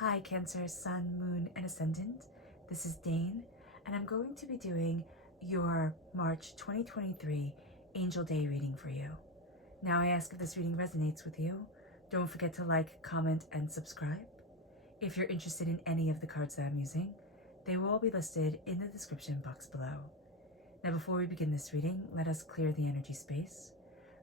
Hi Cancer, Sun, Moon, and Ascendant. This is Dane, and I'm going to be doing your March 2023 Angel Day reading for you. Now I ask if this reading resonates with you. Don't forget to like, comment, and subscribe. If you're interested in any of the cards that I'm using, they will all be listed in the description box below. Now before we begin this reading, let us clear the energy space,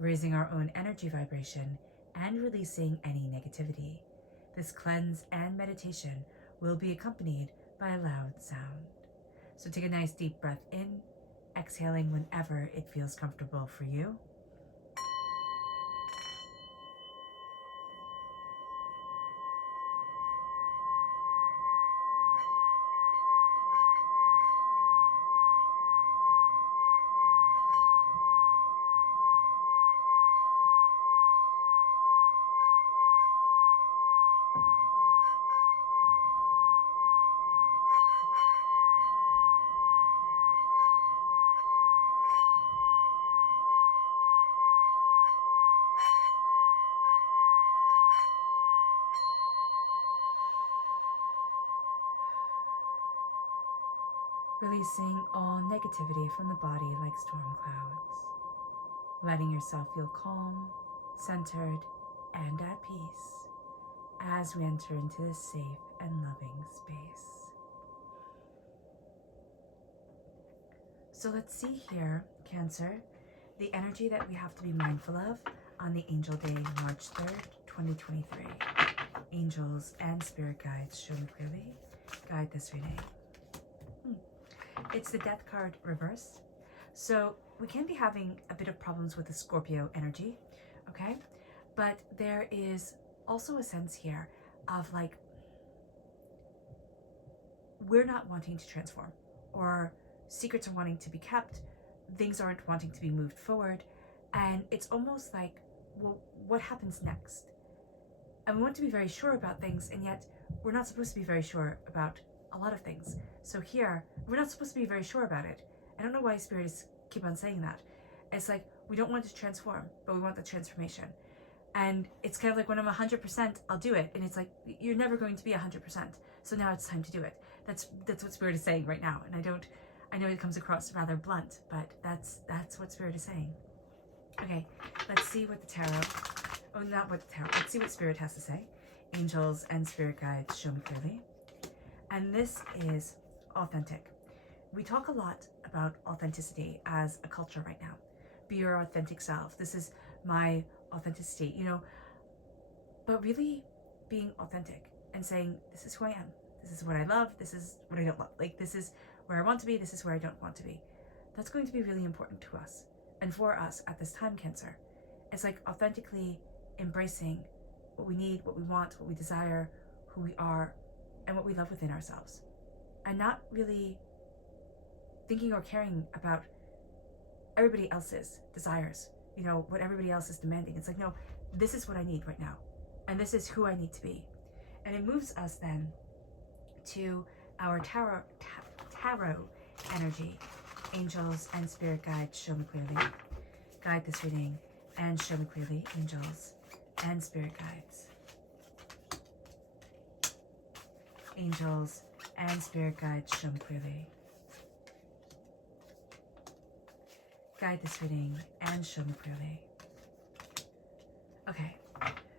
raising our own energy vibration and releasing any negativity. This cleanse and meditation will be accompanied by a loud sound. So take a nice deep breath in, exhaling whenever it feels comfortable for you. Releasing all negativity from the body like storm clouds. Letting yourself feel calm, centered, and at peace as we enter into this safe and loving space. So let's see here, Cancer, the energy that we have to be mindful of on the Angel Day, March 3rd, 2023. Angels and spirit guides, show me clearly. Guide this reading. It's the Death card reversed. So we can be having a bit of problems with the Scorpio energy, okay? But there is also a sense here of like, we're not wanting to transform, or secrets are wanting to be kept, things aren't wanting to be moved forward, and it's almost like, well, what happens next? And we want to be very sure about things, and yet we're not supposed to be very sure about a lot of things. So here, we're not supposed to be very sure about it. I don't know why spirits keep on saying that. It's like, we don't want to transform, but we want the transformation. And it's kind of like, when I'm 100%, I'll do it. And it's like, you're never going to be 100%. So now it's time to do it. That's what Spirit is saying right now. And I know it comes across rather blunt, but that's what Spirit is saying. Okay, let's see what the tarot, let's see what Spirit has to say. Angels and spirit guides, show me clearly. And this is authentic. We talk a lot about authenticity as a culture right now. Be your authentic self. This is my authenticity, but really being authentic and saying, this is who I am. This is what I love. This is what I don't love. Like, this is where I want to be. This is where I don't want to be. That's going to be really important to us and for us at this time, Cancer. It's like authentically embracing what we need, what we want, what we desire, who we are, and what we love within ourselves, and not really thinking or caring about everybody else's desires, what everybody else is demanding. It's like, no, this is what I need right now, and this is who I need to be. And it moves us then to our tarot energy. Angels and spirit guides, show me clearly. Guide this reading and show me clearly, angels and spirit guides. Angels and spirit guides, show me clearly. Guide this reading and show me clearly. Okay,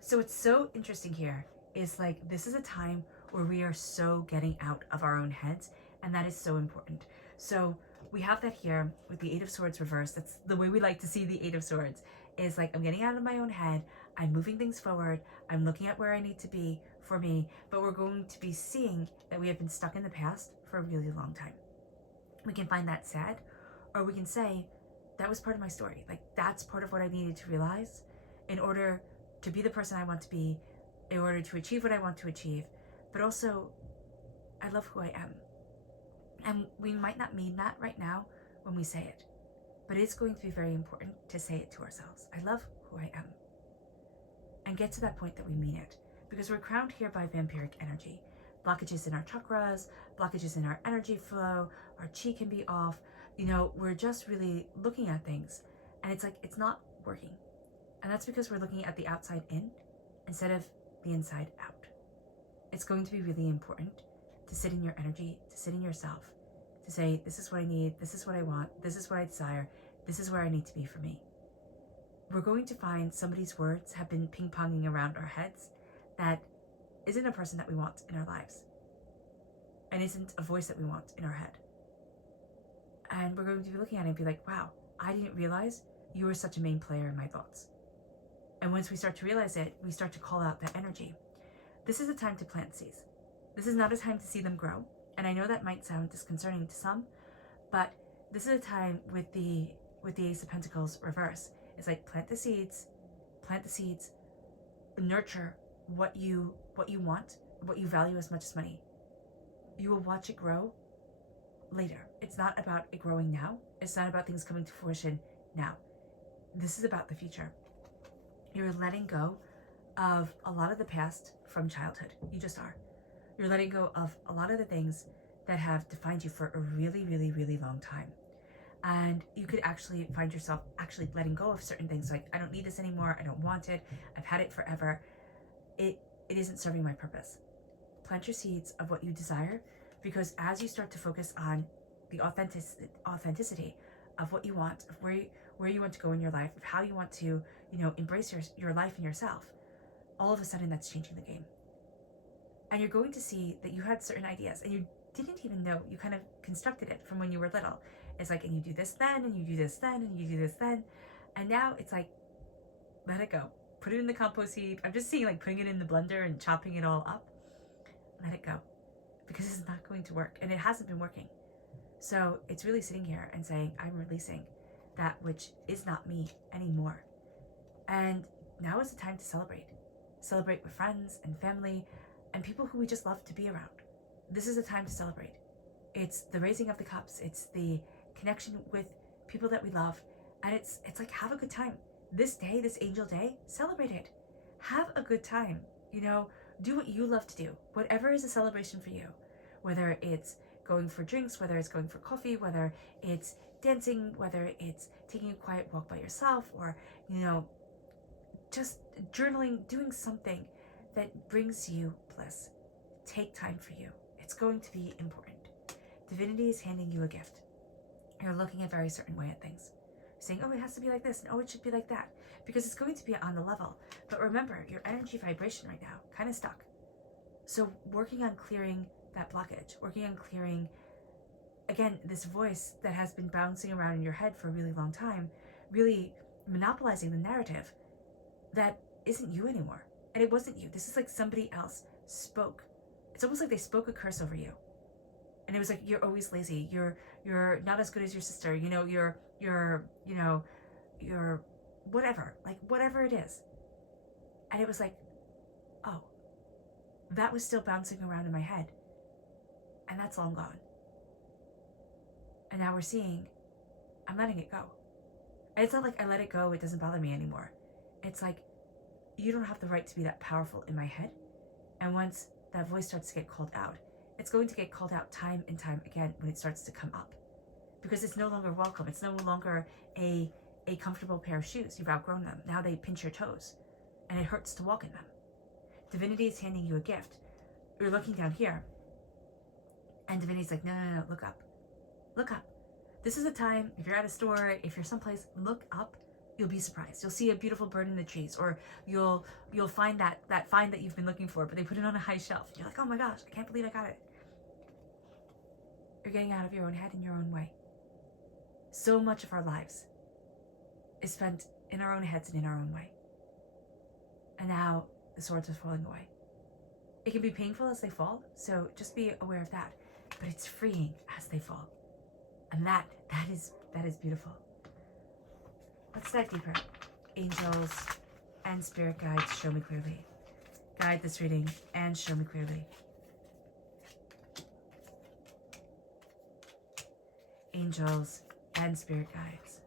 so what's so interesting here is like, this is a time where we are so getting out of our own heads, and that is so important. So we have that here with the Eight of Swords reversed. That's the way we like to see the Eight of Swords, is like, I'm getting out of my own head, I'm moving things forward, I'm looking at where I need to be for me, but we're going to be seeing that we have been stuck in the past for a really long time. We can find that sad, or we can say, that was part of my story. Like, that's part of what I needed to realize in order to be the person I want to be, in order to achieve what I want to achieve, but also, I love who I am. And we might not mean that right now when we say it, but it's going to be very important to say it to ourselves. I love who I am. And get to that point that we mean it, because we're crowned here by vampiric energy. Blockages in our chakras, blockages in our energy flow, our chi can be off. We're just really looking at things, and it's like, it's not working. And that's because we're looking at the outside in instead of the inside out. it's going to be really important to sit in your energy, to sit in yourself, to say, this is what I need, this is what I want, this is what I desire, this is where I need to be for me. We're going to find somebody's words have been ping-ponging around our heads that isn't a person that we want in our lives and isn't a voice that we want in our head. And we're going to be looking at it and be like, wow, I didn't realize you were such a main player in my thoughts. And once we start to realize it, we start to call out that energy. This is a time to plant seeds. This is not a time to see them grow. And I know that might sound disconcerting to some, but this is a time with the Ace of Pentacles reverse. It's like plant the seeds, nurture what you want, what you value as much as money. You will watch it grow later. It's not about it growing now. It's not about things coming to fruition now. This is about the future. You're letting go of a lot of the past from childhood. You just are. You're letting go of a lot of the things that have defined you for a really, really, really long time. And you could actually find yourself actually letting go of certain things, like, I don't need this anymore, I don't want it, I've had it forever. It isn't serving my purpose. Plant your seeds of what you desire, because as you start to focus on the authenticity of what you want, of where you want to go in your life, of how you want to, embrace your life and yourself, all of a sudden that's changing the game. And you're going to see that you had certain ideas and you didn't even know, you kind of constructed it from when you were little. It's like, and you do this then, and you do this then, and you do this then. And now it's like, let it go. Put it in the compost heap. I'm just seeing like putting it in the blender and chopping it all up. Let it go. Because it's not going to work. And it hasn't been working. So it's really sitting here and saying, I'm releasing that which is not me anymore. And now is the time to celebrate. Celebrate with friends and family and people who we just love to be around. This is a time to celebrate. It's the raising of the cups. It's the connection with people that we love. And it's like, have a good time. This day, this angel day, celebrate it. Have a good time. Do what you love to do. Whatever is a celebration for you. Whether it's going for drinks, whether it's going for coffee, whether it's dancing, whether it's taking a quiet walk by yourself, or, just journaling, doing something that brings you bliss. Take time for you. It's going to be important. Divinity is handing you a gift. You're looking a very certain way at things. You're saying, oh, it has to be like this, and oh, it should be like that, because it's going to be on the level. But remember, your energy vibration right now, kind of stuck. So working on clearing that blockage, working on clearing, again, this voice that has been bouncing around in your head for a really long time, really monopolizing the narrative that isn't you anymore. And it wasn't you. This is like somebody else spoke. It's almost like they spoke a curse over you. And it was like, you're always lazy. You're not as good as your sister. You're whatever, like whatever it is. And it was like, oh, that was still bouncing around in my head. And that's long gone. And now we're seeing, I'm letting it go. And it's not like I let it go, it doesn't bother me anymore. It's like, you don't have the right to be that powerful in my head. And once that voice starts to get called out, it's going to get called out time and time again when it starts to come up. Because it's no longer welcome. It's no longer a comfortable pair of shoes. You've outgrown them. Now they pinch your toes. And it hurts to walk in them. Divinity is handing you a gift. You're looking down here. And Divinity's like, no, look up. Look up. This is a time, if you're at a store, if you're someplace, look up. You'll be surprised. You'll see a beautiful bird in the trees, or you'll find that find that you've been looking for, but they put it on a high shelf. You're like, oh my gosh, I can't believe I got it. You're getting out of your own head in your own way. So much of our lives is spent in our own heads and in our own way. And now the swords are falling away. It can be painful as they fall, so just be aware of that. But it's freeing as they fall. And that is beautiful. Let's dive deeper. Angels and spirit guides, show me clearly. Guide this reading and show me clearly. Angels and spirit guides.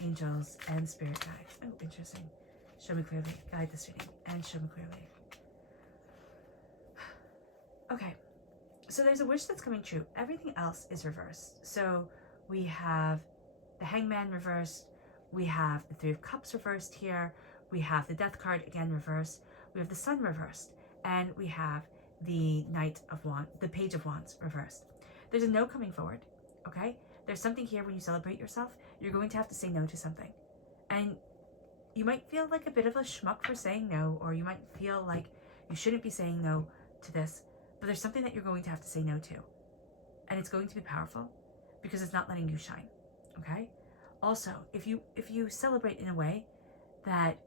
Angels and spirit guides. Oh, interesting. Show me clearly. Guide this reading and show me clearly. Okay. So there's a wish that's coming true. Everything else is reversed. So we have the Hangman reversed. We have the Three of Cups reversed here. We have the Death card again reversed. We have the Sun reversed. and we have the Knight of Wands, the Page of Wands reversed. There's a no coming forward, okay? There's something here when you celebrate yourself, you're going to have to say no to something. And you might feel like a bit of a schmuck for saying no, or you might feel like you shouldn't be saying no to this, but there's something that you're going to have to say no to. And it's going to be powerful because it's not letting you shine, okay? Also, if you celebrate in a way that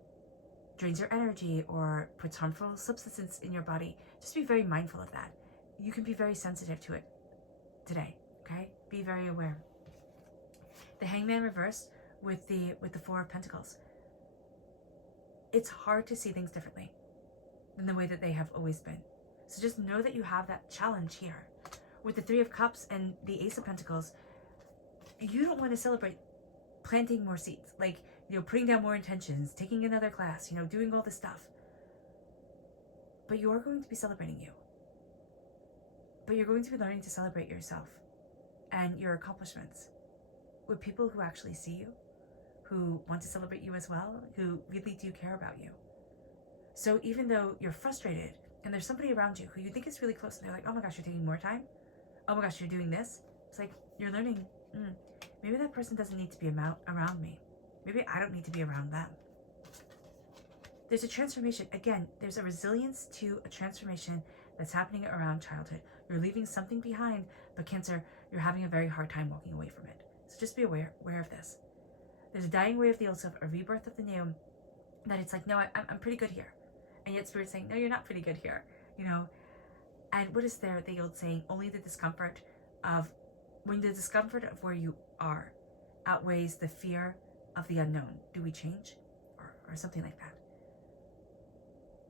drains your energy or puts harmful substances in your body, just be very mindful of that. You can be very sensitive to it today, okay? Be very aware. The Hangman reversed with the Four of Pentacles. It's hard to see things differently than the way that they have always been. So just know that you have that challenge here. With the Three of Cups and the Ace of Pentacles, you don't want to celebrate planting more seeds, like, putting down more intentions, taking another class, doing all this stuff. But you're going to be celebrating you. But you're going to be learning to celebrate yourself and your accomplishments with people who actually see you, who want to celebrate you as well, who really do care about you. So even though you're frustrated and there's somebody around you who you think is really close and they're like, oh my gosh, you're taking more time? Oh my gosh, you're doing this? It's like, you're learning, maybe that person doesn't need to be around me. Maybe I don't need to be around them. There's a transformation. Again, there's a resilience to a transformation that's happening around childhood. You're leaving something behind, but Cancer, you're having a very hard time walking away from it. So just be aware of this. There's a dying away of the old self, a rebirth of the new, that it's like, no, I'm pretty good here. And yet Spirit's saying, no, you're not pretty good here, And what is there, the old saying, only the discomfort of, when the discomfort of where you are outweighs the fear of the unknown, do we change? Or something like that.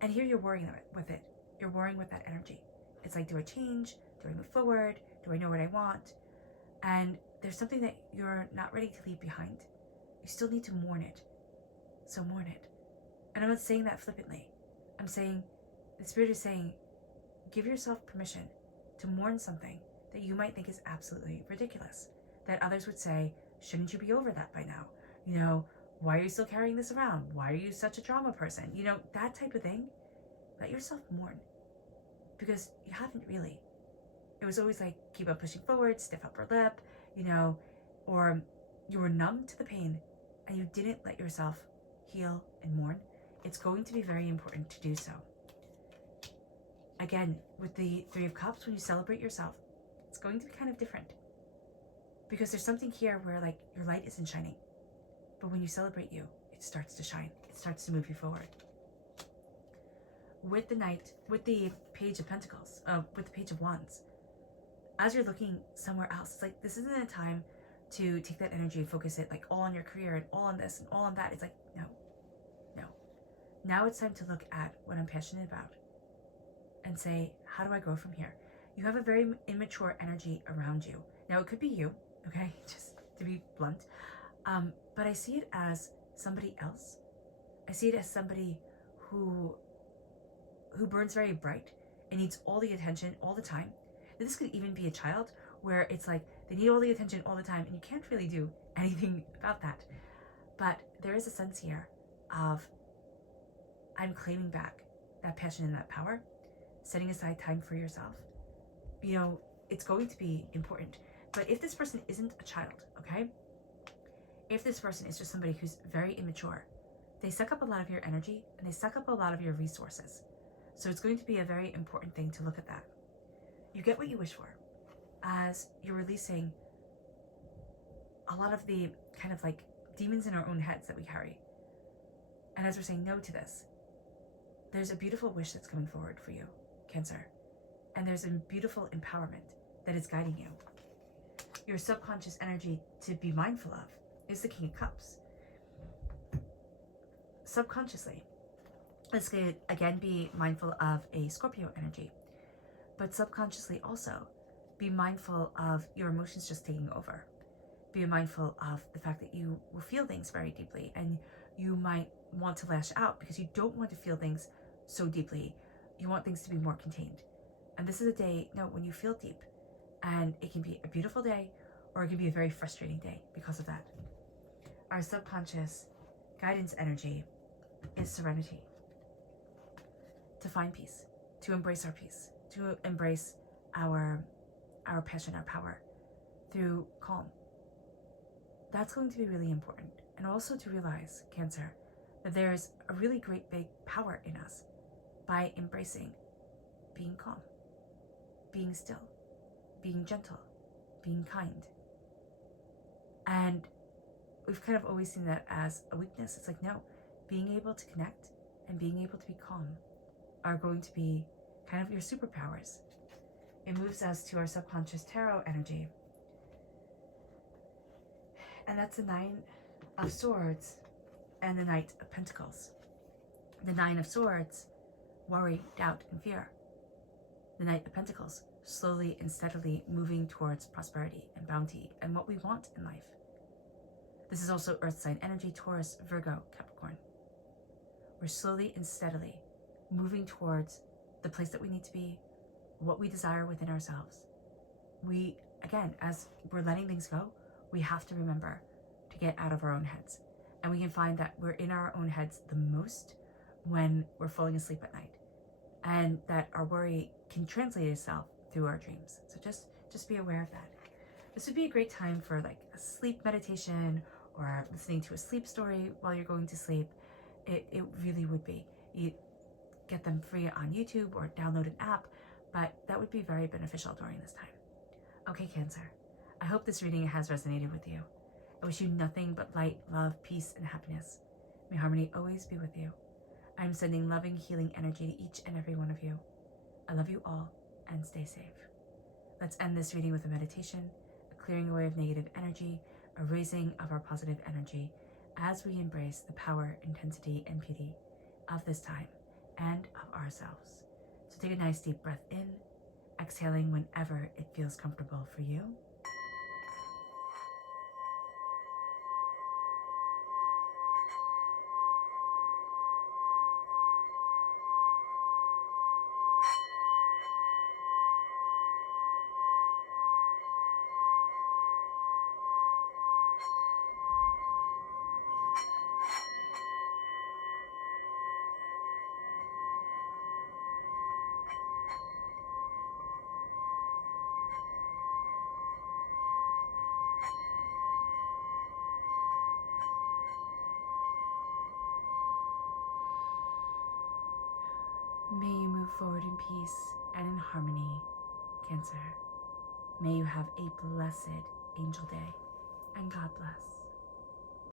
And here you're worrying with it. You're worrying with that energy. It's like, do I change? Do I move forward? Do I know what I want? And there's something that you're not ready to leave behind. You still need to mourn it. So mourn it. And I'm not saying that flippantly. I'm saying, the Spirit is saying, give yourself permission to mourn something that you might think is absolutely ridiculous. That others would say, shouldn't you be over that by now? Why are you still carrying this around? Why are you such a drama person? That type of thing. Let yourself mourn. Because you haven't really. It was always like, keep on pushing forward, stiff upper lip, or you were numb to the pain and you didn't let yourself heal and mourn. It's going to be very important to do so. Again, with the Three of Cups, when you celebrate yourself, it's going to be kind of different. Because there's something here where, like, your light isn't shining. But when you celebrate you, it starts to shine. It starts to move you forward. With the Page of Pentacles, with the Page of Wands, as you're looking somewhere else, it's like, this isn't a time to take that energy and focus it, like, all on your career and all on this and all on that. It's like, no. Now it's time to look at what I'm passionate about and say, how do I grow from here? You have a very immature energy around you. Now, it could be you, okay, just to be blunt, but I see it as somebody else. I see it as somebody who burns very bright and needs all the attention all the time. This could even be a child where it's like they need all the attention all the time and you can't really do anything about that. But there is a sense here of, I'm claiming back that passion and that power, setting aside time for yourself. It's going to be important. But if this person isn't a child, okay? If this person is just somebody who's very immature, they suck up a lot of your energy and they suck up a lot of your resources. So it's going to be a very important thing to look at that. You get what you wish for as you're releasing a lot of the kind of like demons in our own heads that we carry. And as we're saying no to this, there's a beautiful wish that's coming forward for you, Cancer. And there's a beautiful empowerment that is guiding you. Your subconscious energy to be mindful of is the King of Cups. Subconsciously, this could again be mindful of a Scorpio energy, but subconsciously also be mindful of your emotions just taking over. Be mindful of the fact that you will feel things very deeply and you might want to lash out because you don't want to feel things so deeply. You want things to be more contained. And this is a day, when you feel deep, and it can be a beautiful day or it can be a very frustrating day because of that. Our subconscious guidance energy is serenity. To find peace, to embrace our peace, to embrace our passion, our power through calm. That's going to be really important. And also to realize, Cancer, that there's a really great big power in us by embracing being calm, being still, being gentle, being kind. And we've kind of always seen that as a weakness. It's like, no, being able to connect and being able to be calm are going to be kind of your superpowers. It moves us to our subconscious tarot energy. And that's the Nine of Swords and the Knight of Pentacles. The Nine of Swords, worry, doubt, and fear. The Knight of Pentacles, slowly and steadily moving towards prosperity and bounty and what we want in life. This is also Earth sign energy, Taurus, Virgo, Capricorn. We're slowly and steadily moving towards the place that we need to be, what we desire within ourselves. We, again, as we're letting things go, we have to remember to get out of our own heads. And we can find that we're in our own heads the most when we're falling asleep at night. And that our worry can translate itself through our dreams. So just be aware of that. This would be a great time for like a sleep meditation or listening to a sleep story while you're going to sleep. It really would be. You get them free on YouTube or download an app, but that would be very beneficial during this time. Okay, Cancer, I hope this reading has resonated with you. I wish you nothing but light, love, peace, and happiness. May harmony always be with you. I am sending loving, healing energy to each and every one of you. I love you all, and stay safe. Let's end this reading with a meditation, a clearing away of negative energy, a raising of our positive energy as we embrace the power, intensity, and beauty of this time and of ourselves. So take a nice deep breath in, exhaling whenever it feels comfortable for you. May you move forward in peace and in harmony, Cancer. May you have a blessed angel day, and God bless.